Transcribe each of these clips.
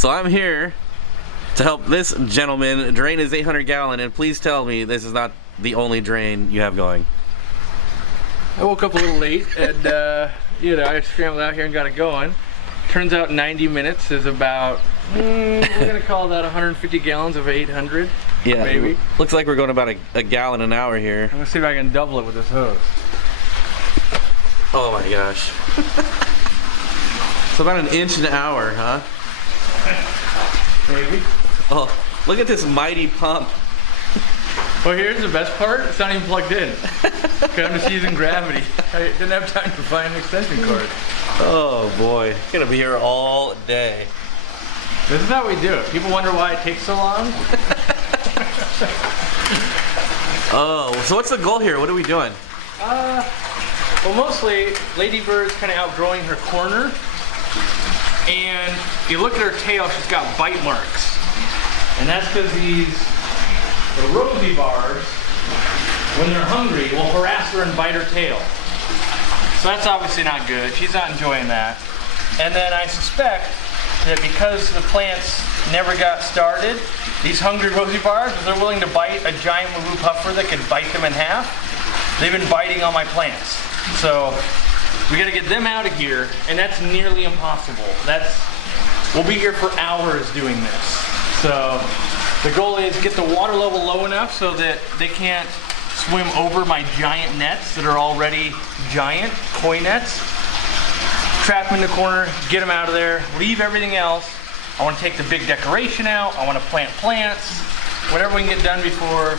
So I'm here to help this gentleman drain his 800-gallon, and please tell me this is not the only drain you have going. I woke up a little late and I scrambled out here and got it going. Turns out 90 minutes is about, we're gonna call that 150 gallons of 800, Yeah, maybe. Looks like we're going about a gallon an hour here. I'm gonna see if I can double it with this hose. Oh my gosh. So about an inch an hour, huh? Maybe. Oh, look at this mighty pump. Well, here's the best part. It's not even plugged in. Because I'm just using gravity. I didn't have time to find an extension cord. Oh boy, gonna be here all day. This is how we do it. People wonder why it takes so long. Oh, so what's the goal here? What are we doing? Well, mostly Lady Bird's kind of outgrowing her corner. And if you look at her tail, she's got bite marks. And that's because the rosy barbs, when they're hungry, will harass her and bite her tail. So that's obviously not good. She's not enjoying that. And then I suspect that because the plants never got started, these hungry rosy barbs, if they're willing to bite a giant Wahoo puffer that could bite them in half, they've been biting on my plants. So we gotta get them out of here, and that's nearly impossible. We'll be here for hours doing this. So the goal is get the water level low enough so that they can't swim over my giant nets that are already giant, koi nets. Trap them in the corner, get them out of there, leave everything else. I want to take the big decoration out. I want to plant plants, whatever we can get done before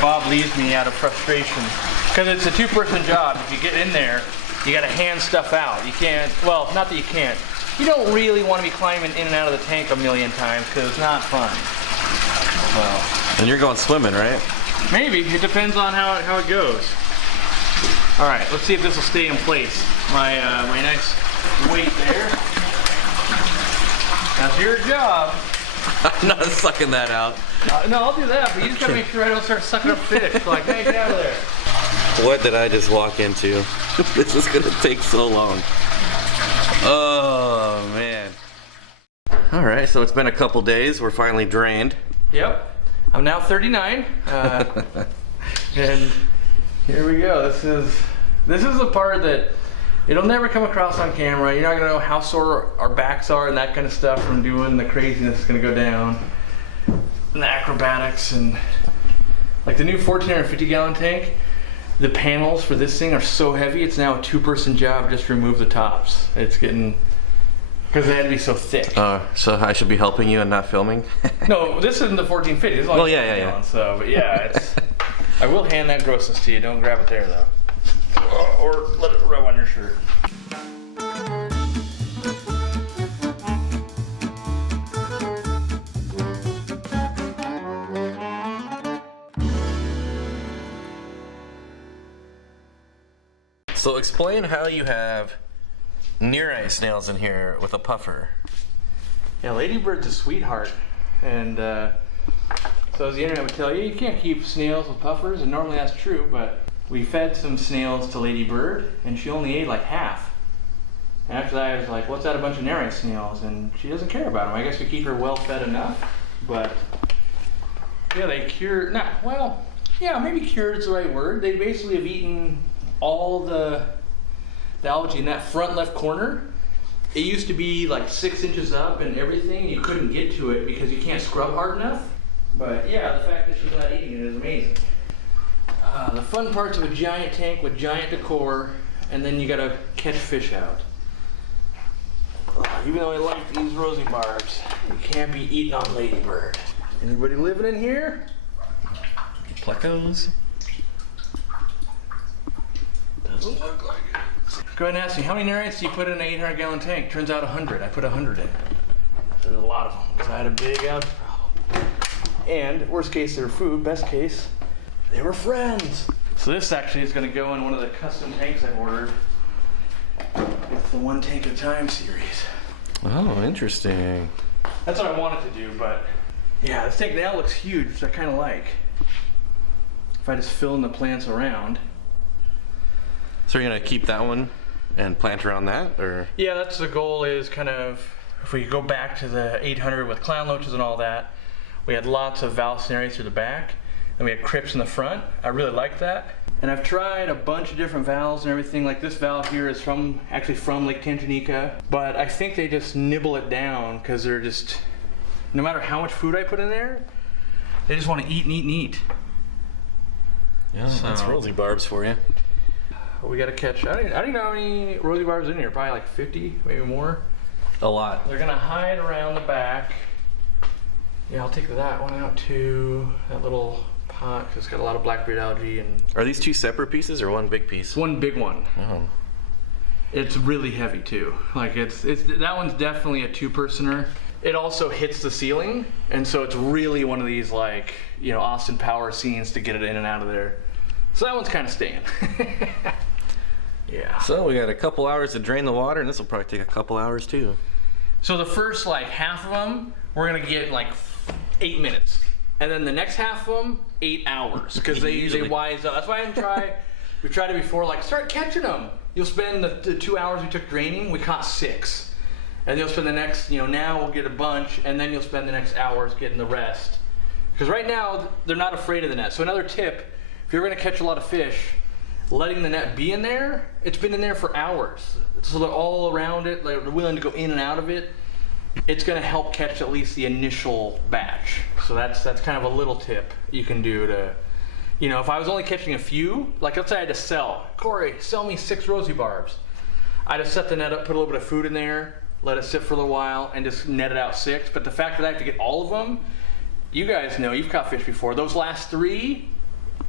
Bob leaves me out of frustration. Because it's a two-person job. If you get in there, you got to hand stuff out. You can't, well, not that you can't. You don't really want to be climbing in and out of the tank a million times because it's not fun. Well, And you're going swimming, right? maybe. It depends on how it goes. All right, let's see if this will stay in place. My nice weight there. That's your job. I'm not sucking that out. No, I'll do that, but you just gotta make sure I don't start sucking up fish. Like, hey, get out of there. What did I just walk into? This is gonna take so long. Oh man. All right, so it's been a couple days. We're finally drained. Yep. I'm now 39. And here we go. This is the part that it'll never come across on camera. You're not gonna know how sore our backs are and that kind of stuff from doing the craziness that's gonna go down. And the acrobatics and like the new 1,450-gallon tank. The panels for this thing are so heavy, it's now a two-person job just to remove the tops. It's getting, because they had to be so thick. So I should be helping you and not filming? No, this isn't the 1,450. This is only yeah. So, but yeah, it's. I will hand that grossness to you. Don't grab it there though, or let it rub on your shirt. So explain how you have near ice snails in here with a puffer. Yeah, Lady Bird's a sweetheart, and so as the internet would tell you, you can't keep snails with puffers, and normally that's true, but we fed some snails to Lady Bird, and she only ate like half. And after that, I was like, what's that, a bunch of near ice snails? And she doesn't care about them. I guess we keep her well fed enough, but yeah, they cure, maybe cured is the right word. They basically have eaten all the algae in that front left corner. It used to be like 6 inches up and everything. You couldn't get to it because you can't scrub hard enough. But yeah, the fact that she's not eating it is amazing. The fun parts of a giant tank with giant decor, and then you gotta catch fish out. Even though I like these rosy barbs, you can't be eating on Lady Bird. Anybody living in here? Plecos? Doesn't look like it. Go ahead and ask me, how many narites do you put in an 800-gallon tank? Turns out 100. I put 100 in. There's a lot of them because I had a big algae problem. And worst case, they were food. Best case, they were friends. So this actually is going to go in one of the custom tanks I ordered. It's the one tank at a time series. Oh, interesting. That's what I wanted to do, but yeah, this tank now looks huge, which I kind of like. If I just fill in the plants around. So you're gonna keep that one and plant around that, or? Yeah, that's the goal, is kind of if we go back to the 800 with clown loaches and all that, we had lots of valve scenarios through the back, and we had crypts in the front. I really like that. And I've tried a bunch of different valves and everything. Like this valve here is actually from Lake Tanganyika, but I think they just nibble it down because they're just, no matter how much food I put in there, they just want to eat and eat and eat. Yeah, so that's rosy barbs for you. We got to catch, I don't even know how many rosy barbs in here, probably like 50, maybe more. A lot. They're gonna hide around the back. Yeah, I'll take that one out too, that little pot, because it's got a lot of blackbeard algae. And Are these two separate pieces or one big piece? one big one. Oh. It's really heavy too. Like it's that one's definitely a 2-personer. It also hits the ceiling, and so it's really one of these like, you know, Austin Power scenes to get it in and out of there. So that one's kind of staying. Yeah. So we got a couple hours to drain the water, and this will probably take a couple hours too. So the first like half of them, we're gonna get like 8 minutes. And then the next half of them, 8 hours, because they wise up. That's why we tried it before, like start catching them. You'll spend the 2 hours we took draining, we caught 6. And you'll spend the next, you know, now we'll get a bunch, and then you'll spend the next hours getting the rest. Because right now, they're not afraid of the net. So another tip, if you're gonna catch a lot of fish, letting the net be in there, it's been in there for hours. So they're all around it, they're willing to go in and out of it. It's gonna help catch at least the initial batch. So that's kind of a little tip you can do to, you know, if I was only catching a few, like let's say I had to sell, Corey, sell me 6 rosy barbs. I'd have set the net up, put a little bit of food in there, let it sit for a little while, and just net it out 6. But the fact that I have to get all of them, you guys know, you've caught fish before, those last 3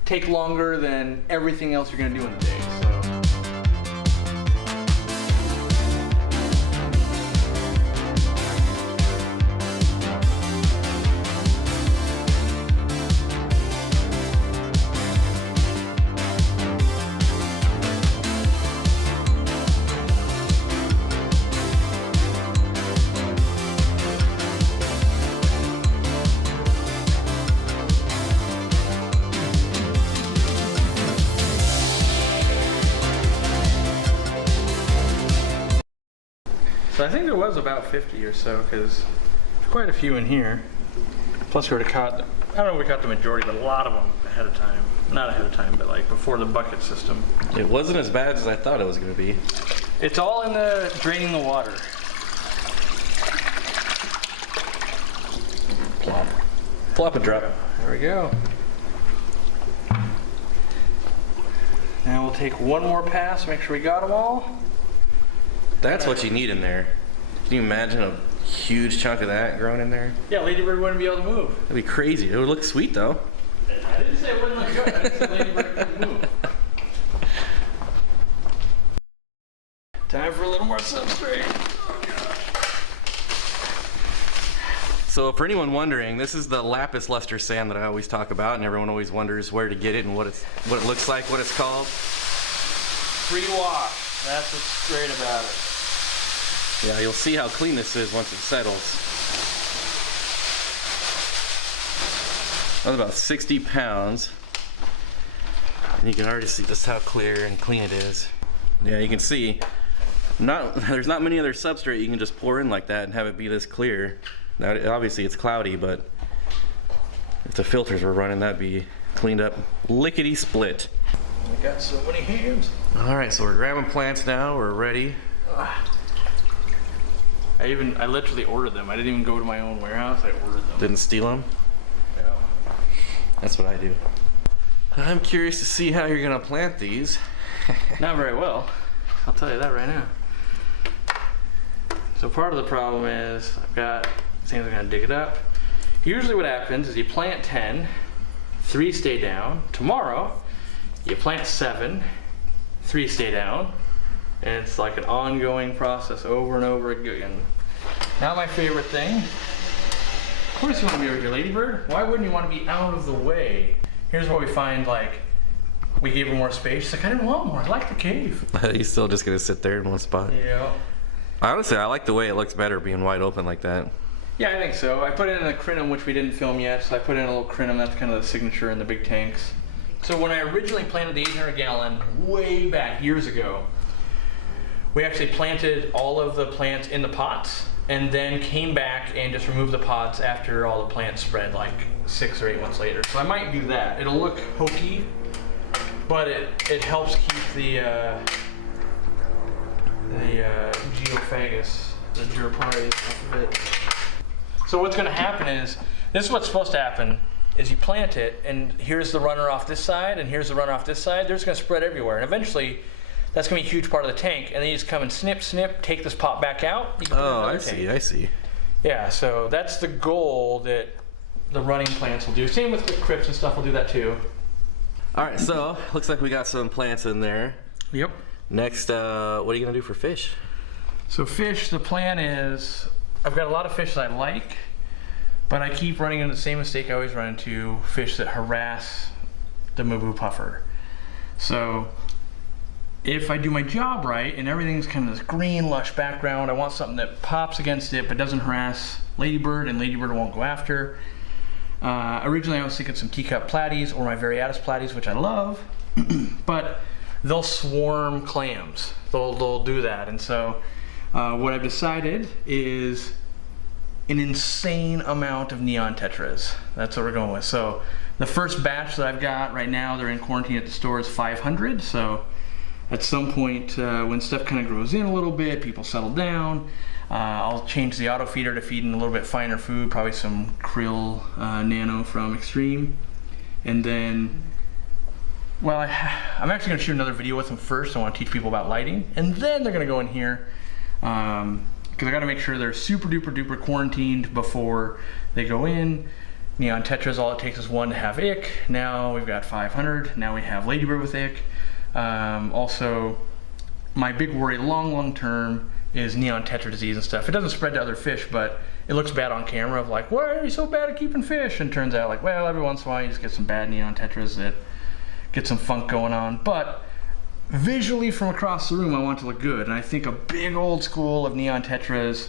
take longer than everything else you're gonna do in the day. So. So I think there was about 50 or so, because there's quite a few in here. Plus we already caught, I don't know if we caught the majority, but a lot of them ahead of time. Not ahead of time, but like before the bucket system. It wasn't as bad as I thought it was going to be. It's all in the draining the water. Plop. Plop and drop. There we go. Now we'll take one more pass, make sure we got them all. That's what you need in there. Can you imagine a huge chunk of that growing in there? Yeah, ladybird wouldn't be able to move. That'd be crazy. It would look sweet though. I didn't say it wouldn't look good. I just said ladybird couldn't move. Time for a little more substrate. Oh gosh. So for anyone wondering, this is the lapis luster sand that I always talk about, and everyone always wonders where to get it and what it looks like, what it's called. Pre-wash. That's what's great about it. Yeah, you'll see how clean this is once it settles. That's about 60 pounds. And you can already see just how clear and clean it is. Yeah, you can see, there's not many other substrate you can just pour in like that and have it be this clear. Now, obviously it's cloudy, but if the filters were running, that'd be cleaned up lickety-split. I got so many hands. All right, so we're grabbing plants now. We're ready. I literally ordered them. I didn't even go to my own warehouse. I ordered them. Didn't steal them? Yeah. That's what I do. I'm curious to see how you're gonna plant these. Not very well. I'll tell you that right now. So part of the problem is I've got, seems I'm gonna dig it up. Usually what happens is you plant 10, 3 stay down. Tomorrow, you plant 7, 3 stay down, and it's like an ongoing process over and over again. Now my favorite thing, of course you want to be with your ladybird. Why wouldn't you want to be out of the way? Here's what we find, like, we gave her more space. She's like, I didn't want more, I like the cave. He's still just gonna sit there in one spot. Yeah. Honestly, I like the way it looks better being wide open like that. Yeah, I think so. I put in a crinum, which we didn't film yet, so I put in a little crinum. That's kind of the signature in the big tanks. So when I originally planted the 800 gallon way back years ago, we actually planted all of the plants in the pots and then came back and just removed the pots after all the plants spread like 6 or 8 months later. So I might do that. It'll look hokey, but it helps keep the geophagus, the Durapari off of it. So what's going to happen is, this is what's supposed to happen, is you plant it, and here's the runner off this side, and here's the runner off this side. They're just going to spread everywhere, and eventually that's going to be a huge part of the tank, and then you just come and snip, take this pot back out. You can put it in another tank. I see. Yeah, so that's the goal that the running plants will do. Same with the crypts and stuff, will do that too. All right, so looks like we got some plants in there. Yep. Next, what are you gonna do for fish? So fish, the plan is, I've got a lot of fish that I like, but I keep running into the same mistake I always run into, fish that harass the Mabu puffer. So if I do my job right and everything's kind of this green, lush background, I want something that pops against it but doesn't harass ladybird, and ladybird won't go after. Originally I was thinking some teacup platies or my Variatus platies, which I love, but they'll swarm clams. They'll do that. And so what I've decided is an insane amount of neon tetras. That's what we're going with. So the first batch that I've got right now, they're in quarantine at the store, is 500. So at some point when stuff kind of grows in a little bit, people settle down, I'll change the auto feeder to feed in a little bit finer food, probably some krill nano from Extreme. And then, well, I'm actually going to shoot another video with them first. I want to teach people about lighting, and then they're going to go in here because I got to make sure they're super duper duper quarantined before they go in. Neon tetras, all it takes is one to have ick. Now we've got 500. Now we have ladybird with ick. Also, my big worry long term is neon tetra disease and stuff. It doesn't spread to other fish, but it looks bad on camera of like, why are you so bad at keeping fish? And turns out like, well, every once in a while you just get some bad neon tetras that get some funk going on. But visually from across the room, I want it to look good. And I think a big old school of neon tetras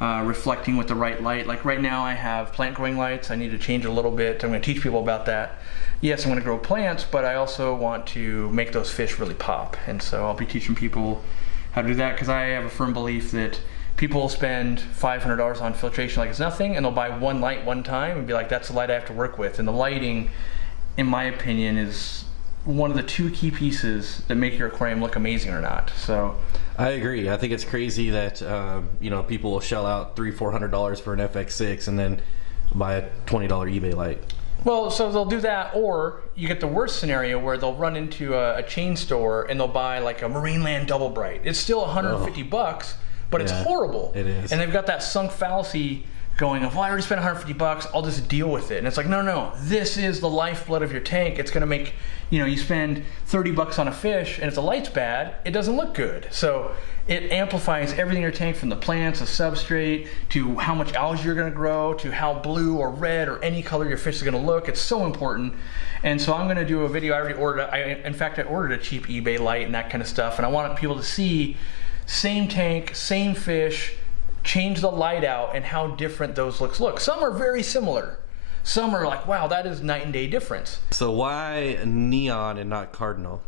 reflecting with the right light. Like right now I have plant growing lights. I need to change it a little bit. I'm going to teach people about that. Yes, I'm going to grow plants, but I also want to make those fish really pop. And so I'll be teaching people how to do that, because I have a firm belief that people will spend $500 on filtration like it's nothing, and they'll buy one light one time and be like, that's the light I have to work with. And the lighting, in my opinion, is one of the 2 key pieces that make your aquarium look amazing or not. So I agree. I think it's crazy that people will shell out $300-400 for an FX6 and then buy a $20 eBay light. Well, so they'll do that, or you get the worst scenario where they'll run into a chain store and they'll buy like a Marineland Double Bright. It's still $150, but it's horrible. It is. And they've got that sunk fallacy going of, well, I already spent $150, I'll just deal with it. And it's like, no, this is the lifeblood of your tank. It's going to make, you spend $30 on a fish, and if the light's bad, it doesn't look good. So it amplifies everything in your tank, from the plants, the substrate, to how much algae you're going to grow, to how blue or red or any color your fish is going to look. It's so important. And so I'm going to do a video. I already ordered, in fact, I ordered a cheap eBay light and that kind of stuff. And I want people to see same tank, same fish, change the light out, and how different those looks look. Some are very similar. Some are like, wow, that is night and day difference. So why neon and not cardinal?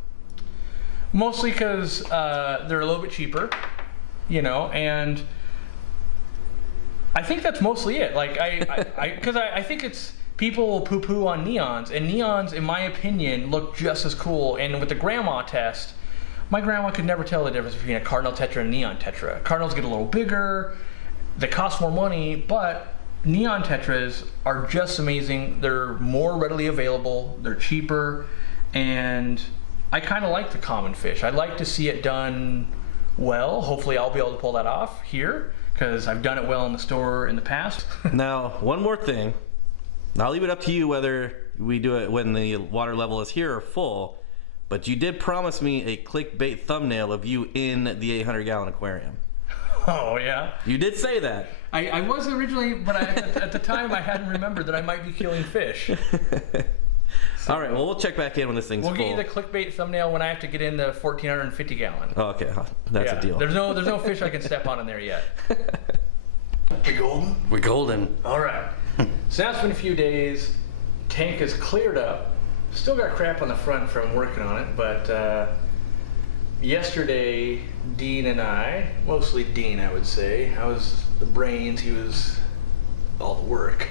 Mostly because they're a little bit cheaper, and I think that's mostly it. Like, because I think it's, people will poo-poo on neons, and neons, in my opinion, look just as cool. And with the grandma test, my grandma could never tell the difference between a cardinal tetra and a neon tetra. Cardinals get a little bigger, they cost more money, but neon tetras are just amazing. They're more readily available, they're cheaper, and I kind of like the common fish. I'd like to see it done well. Hopefully I'll be able to pull that off here, because I've done it well in the store in the past. Now, one more thing. I'll leave it up to you whether we do it when the water level is here or full, but you did promise me a clickbait thumbnail of you in the 800-gallon aquarium. Oh, yeah? You did say that. I was originally, but at the time I hadn't remembered that I might be killing fish. So, all right, well, we'll check back in when this thing's full. We'll get you the clickbait thumbnail when I have to get in the 1,450 gallon. Oh, okay, that's a deal. There's no fish I can step on in there yet. We golden? We're golden. All right. So now it's been a few days. Tank is cleared up. Still got crap on the front from working on it, but yesterday, Dean and I, mostly Dean, I would say, I was the brains. He was all the work.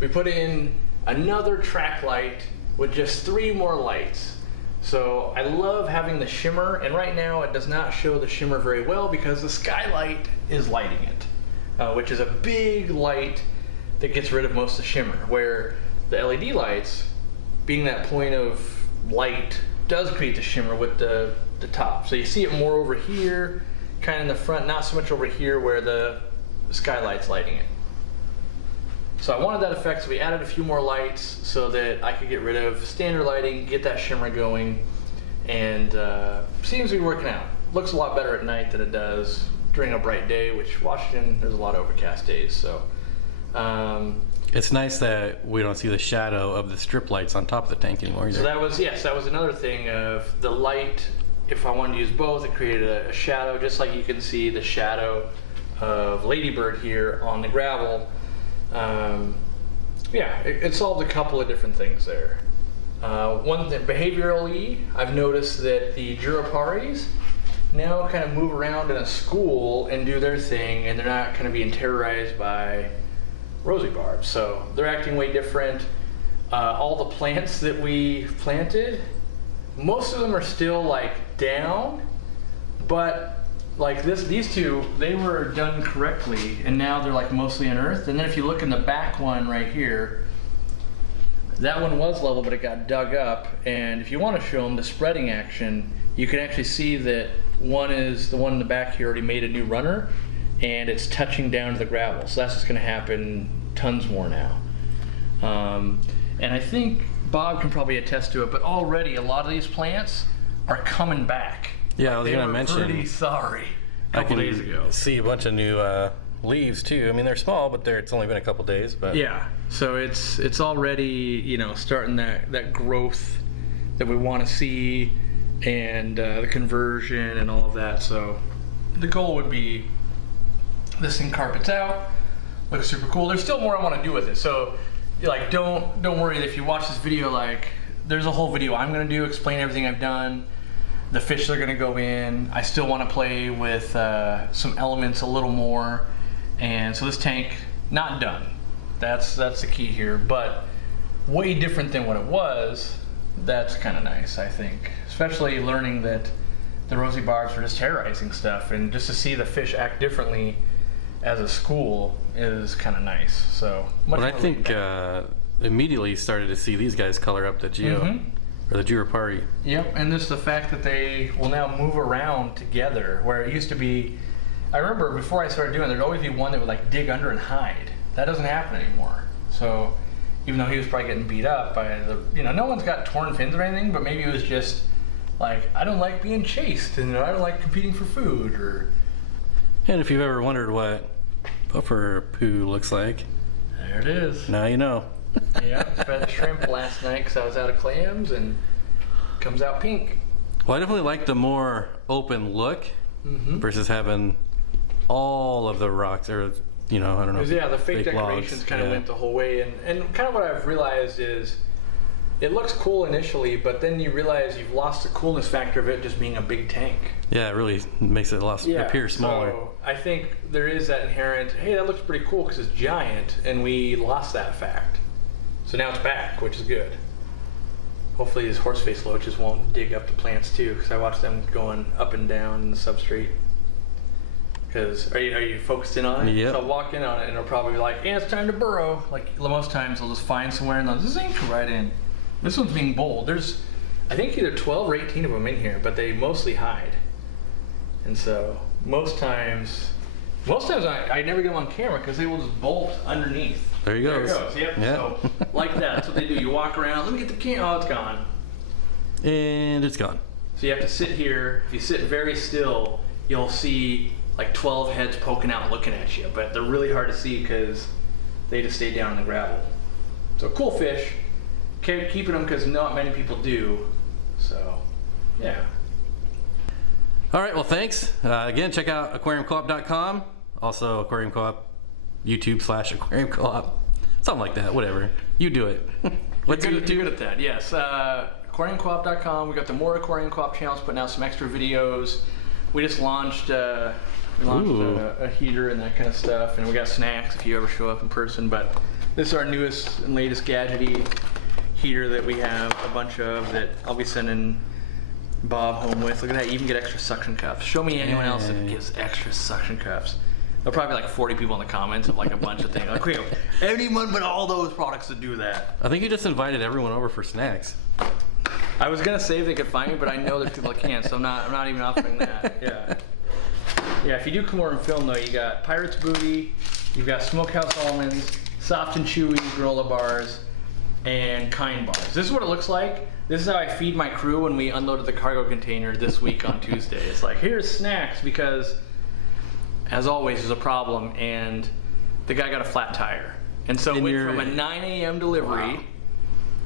We put in another track light with just 3 more lights. So I love having the shimmer, and right now it does not show the shimmer very well because the skylight is lighting it, which is a big light that gets rid of most of the shimmer, where the LED lights, being that point of light, does create the shimmer with the top. So you see it more over here, kind of in the front, not so much over here where the skylight's lighting it. So I wanted that effect, so we added a few more lights so that I could get rid of standard lighting, get that shimmer going, and seems to be working out. Looks a lot better at night than it does during a bright day, which Washington, there's a lot of overcast days, so. It's nice that we don't see the shadow of the strip lights on top of the tank anymore either. So that was, yes, that was another thing of the light. If I wanted to use both, it created a shadow, just like you can see the shadow of Ladybird here on the gravel. Yeah, it solved a couple of different things there. One thing, behaviorally, I've noticed that the Juraparis now kind of move around in a school and do their thing, and they're not kind of being terrorized by rosy barbs. So they're acting way different. All the plants that we planted, most of them are still like down, but like these two, they were done correctly, and now they're like mostly unearthed. And then if you look in the back one right here, that one was level, but it got dug up. And if you want to show them the spreading action, you can actually see that one is the one in the back here already made a new runner, and it's touching down to the gravel. So that's just going to happen tons more now. And I think Bob can probably attest to it, but already a lot of these plants are coming back. Yeah, I was going to mention. Pretty sorry. A couple days ago. See a bunch of new leaves too. I mean, they're small, but it's only been a couple days. But yeah, so it's already starting that growth that we want to see, and the conversion and all of that. So the goal would be this thing carpets out, looks super cool. There's still more I want to do with it. So like don't worry if you watch this video. Like there's a whole video I'm going to do, explain everything I've done. The fish that are going to go in. I still want to play with some elements a little more, and so this tank not done. That's the key here, but way different than what it was. That's kind of nice, I think, especially learning that the rosy barbs are just terrorizing stuff, and just to see the fish act differently as a school is kind of nice. So well, I think immediately started to see these guys color up the Geo. Mm-hmm. Or the Jurapari. Yep, and just the fact that they will now move around together, where it used to be, I remember before I started doing it, there'd always be one that would like dig under and hide. That doesn't happen anymore. So even though he was probably getting beat up by no one's got torn fins or anything, but maybe it was just like, I don't like being chased, and I don't like competing for food. Or. And if you've ever wondered what puffer poo looks like, there it is. Now you know. Yeah, fed shrimp last night because I was out of clams, and comes out pink. Well, I definitely like the more open look versus having all of the rocks, or I don't know. Yeah, the fake decorations kind of went the whole way, and kind of what I've realized is it looks cool initially, but then you realize you've lost the coolness factor of it just being a big tank. Yeah, it really makes it appear smaller. So I think there is that inherent, hey, that looks pretty cool because it's giant, and we lost that fact. So now it's back, which is good. Hopefully these horseface loaches won't dig up the plants too, because I watch them going up and down in the substrate. Because are you focused in on it? Yep. So I'll walk in on it and it'll probably be like, yeah, it's time to burrow. Like most times I'll just find somewhere and they'll zinc right in. This one's being bold. There's, I think either 12 or 18 of them in here, but they mostly hide. And so most times I never get them on camera because they will just bolt underneath. There he goes. There it goes. Yep. So like that. That's what they do. You walk around. Let me get the camera. Oh, it's gone. And it's gone. So you have to sit here. If you sit very still, you'll see like 12 heads poking out looking at you. But they're really hard to see because they just stay down in the gravel. So cool fish. Keeping them because not many people do. So yeah. All right. Well, thanks. Again, check out aquariumcoop.com. Also, Aquarium Co-op. YouTube/Aquarium Co-op, something like that. Whatever, you do it. What's YouTube? You're good at that. Yes. AquariumCoop.com. We got the more Aquarium Co-op channels, putting out some extra videos. We just launched We launched a heater and that kind of stuff, and we got snacks if you ever show up in person. But this is our newest and latest gadgety heater that we have a bunch of that I'll be sending Bob home with. Look at that, you even get extra suction cups. Show me anyone else that gives extra suction cups. There'll probably be like 40 people in the comments of like a bunch of things. Like, wait, anyone but all those products that do that. I think you just invited everyone over for snacks. I was gonna say if they could find me, but I know there's people that can't, so I'm not even offering that. Yeah. Yeah, if you do come over and film though, you got Pirate's Booty, you've got Smokehouse Almonds, Soft and Chewy granola bars, and Kind bars. This is what it looks like. This is how I feed my crew when we unloaded the cargo container this week on Tuesday. It's like, here's snacks, because as always there's a problem, and the guy got a flat tire. And so went from a 9 a.m. delivery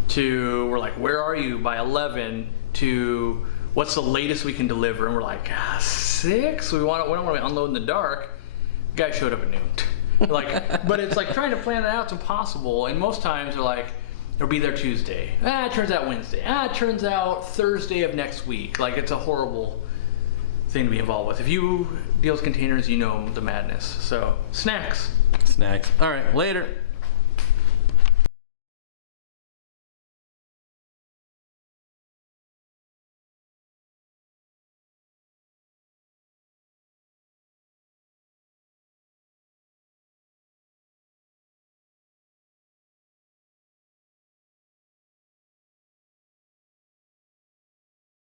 to, we're like, where are you by 11, to what's the latest we can deliver? And we're like, 6? We don't want to unload in the dark. Guy showed up at noon. Like, but it's like trying to plan that out, it's impossible. And most times they're like, it'll be there Tuesday. It turns out Wednesday. It turns out Thursday of next week. Like, it's a horrible thing to be involved with. If you deal with containers, you know the madness. So, snacks. Snacks. All right, later.